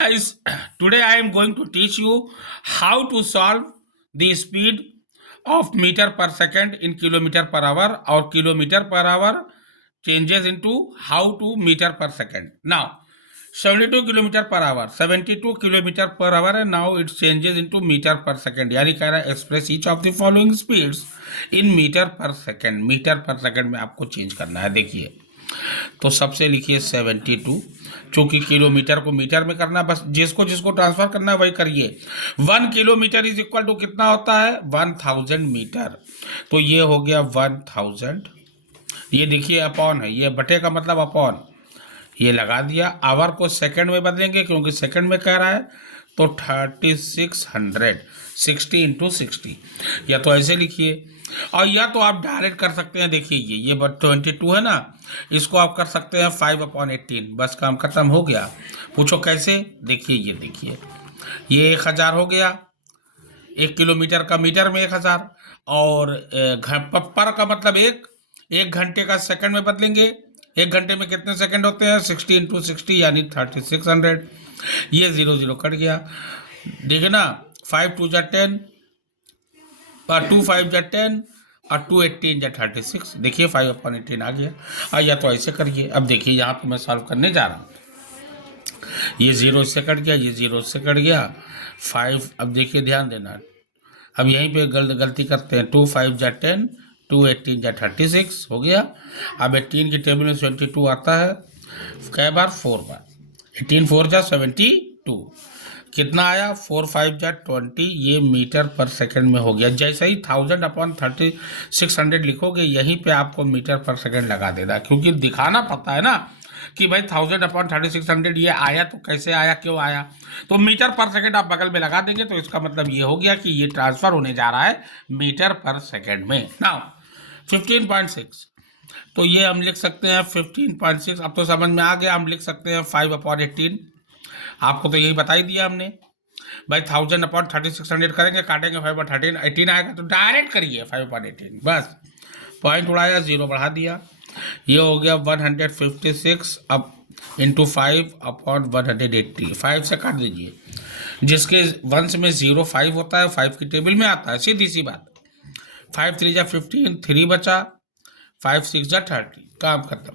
Guys, today I am going to teach you how to solve the speed of meter per second in kilometer per hour, or kilometer per hour changes into how to meter per second. Now 72 kilometre per hour 72 kilometre per hour है. Now it changes into metre per second, यानी कह रहा है express each of the following speeds in metre per second. Metre per second में आपको change करना है. देखिए, तो सबसे लिखिए 72, चूंकि किलोमीटर को मीटर में करना, बस जिसको जिसको ट्रांसफर करना है वही करिए. 1 किलोमीटर इज इक्वल टू कितना होता है? 1000 मीटर. तो ये हो गया 1000. ये देखिए अपॉन है, ये बटे का मतलब अपॉन, ये लगा दिया. आवर को सेकंड में बदलेंगे क्योंकि सेकंड में कह रहा है, तो 3600 60 इंटू 60, या तो ऐसे लिखिए, और या तो आप डायरेक्ट कर सकते हैं. देखिए ये 22 है ना, इसको आप कर सकते हैं 5/18. बस काम खत्म हो गया. पूछो कैसे? देखिए ये 1000 हो गया. 1 किलोमीटर का मीटर में 1000, और पर का मतलब एक घंटे का सेकंड में बदलेंगे. 1 घंटे में कितने सेकंड होते हैं? 60 इंटू 60 यानी 3600. ये 0 कट गया. देखिए ना, 5 2 जा 10, और 2 5 जा 10, और 2 18 जा 36. देखिए 5/18 आ गया. या तो ऐसे करिए. अब देखिए यहाँ पे मैं सॉल्व करने जा रहा हूँ. ये 0 इससे कट गया, ये 0 इससे कट गया. 5, अब देखिए ध्यान देना, अब यहीं पे गलती करते हैं. 2 5 जा 10, 2 18 जा 36 हो गया. अब 18 की टेबल में 72 आता है. कै बार? 4 बार. 18 4 जा 72. कितना आया? 4 5 जा 20. ये मीटर पर सेकंड में हो गया. जैसे ही 1000/3600 लिखोगे, यहीं पे आपको मीटर पर सेकंड लगा देना, क्योंकि दिखाना पड़ता है ना कि भाई 1000/3600 ये आया तो कैसे आया, क्यों आया. तो मीटर पर सेकंड आप बगल में लगा देंगे, तो इसका मतलब ये हो गया कि ये ट्रांसफर होने जा रहा है मीटर पर सेकंड में. नाउ 15.6, तो ये हम लिख सकते हैं 15.6. अब तो समझ में आ गया. हम लिख सकते हैं 5/18. आपको तो यही बता ही दिया हमने भाई. 1000/3600 करेंगे, काटेंगे 5/13, 18 आएगा, तो डायरेक्ट करिए 5/18. बस पॉइंट उड़ाया, 0 बढ़ा दिया. ये हो गया 156 अब इंटू 5/180. 5 से काट दीजिए. जिसके वंश में 0 5 होता है, 5 की टेबल में आता है. सीधी सी बात. 5 3 जा 15, 3 बचा. 5 6 जा 30. काम खत्म.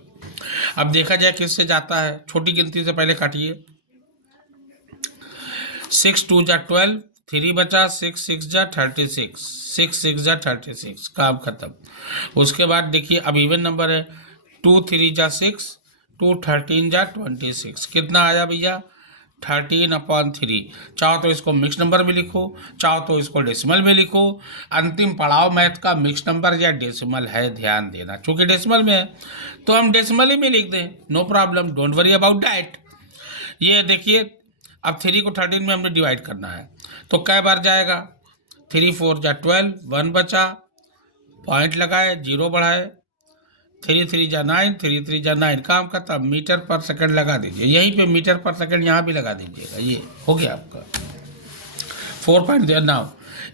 अब देखा जाए किससे जाता है. छोटी गिनती से पहले काटिए. 6 2 जा 12, 3 बचा. 6 6 जा 36, 6 6 जा 36. काम खत्म. उसके बाद देखिए, अब इवन नंबर है. 2 3 जा 6, 2 13 जा 26. कितना आया भैया? 13/3. चाहो तो इसको मिक्स नंबर में लिखो, चाहो तो इसको डेसिमल में लिखो. अंतिम पड़ाव मैथ का मिक्स नंबर या डेसिमल है, ध्यान देना. चूंकि डेसिमल में है तो हम डेसिमल ही में लिख दें, no problem, don't worry about that. ये देखिए, अब 3 को 13 में हमने डिवाइड करना है, तो कै बार जाएगा? 3 4 जा 12, 1 बचा. पॉइंट लगाए, 0 बढ़ाए. 3 3 जा 9, 3 3 जा 9. काम खत्म. मीटर पर सेकंड लगा दीजिए. यहीं पे मीटर पर सेकंड यहाँ भी लगा दीजिएगा. ये हो गया आपका 4. Now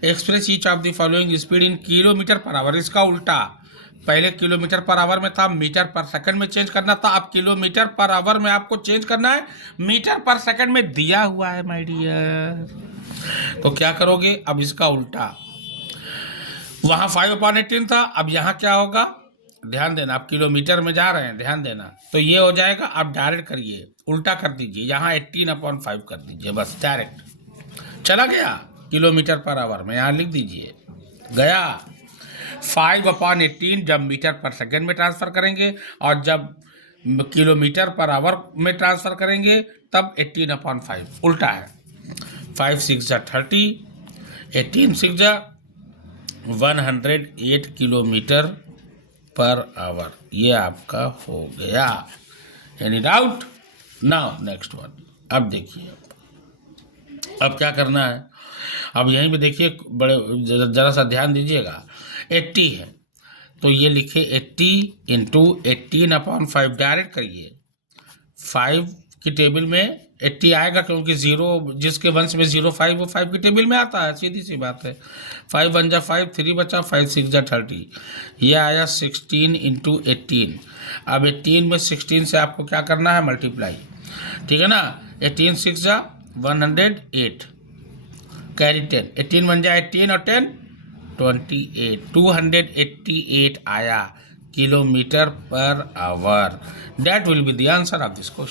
express each of the following speed in kilometre per our. इसका उल्टा, पहले किलोमीटर पर आवर में था, मीटर पर सेकंड में चेंज करना था. अब किलोमीटर पर आवर में आपको चेंज करना है, मीटर पर सेकंड में दिया हुआ है माय डियर. तो क्या करोगे? अब इसका उल्टा. वहाँ 5/18 था, अब यहाँ क्या होगा? ध्यान देना, आप किलोमीटर में जा रहे हैं, ध्यान देना. तो ये हो जाएगा. आप डायरेक्ट करिए, उल्टा कर दीजिए. यहाँ 18/5 कर दीजिए, बस डायरेक्ट. चला गया किलोमीटर पर आवर में, यहाँ लिख दीजिए. गया 5/18 जब मीटर पर सेकंड में ट्रांसफ़र करेंगे, और जब किलोमीटर पर आवर में ट्रांसफ़र करेंगे तब 18/5 उल्टा है. 5 6 जा 30, 18 6 जा 108 किलोमीटर पर आवर. ये आपका हो गया. Any doubt? Now next one. अब देखिए, अब क्या करना है. अब यहीं पे देखिए, बड़े जरा सा ध्यान दीजिएगा. 80 है, तो ये लिखे 80 इंटू 18/5. डायरेक्ट करिए. 5 की टेबल में 80 आएगा, क्योंकि 0 जिसके वंश में 0 5 वो 5 की टेबल में आता है. सीधी सी बात है. 5 1 जा 5, 3 बचा. 5 6 जा 30. ये आया 16 इंटू 18. अब 18 में 16 से आपको क्या करना है? मल्टीप्लाई. ठीक है ना. 18 6 जा 108, कैरी 10, 18 बन जाए 18 और 10 28, 288 आया kilometre per our. That will be the answer of this question.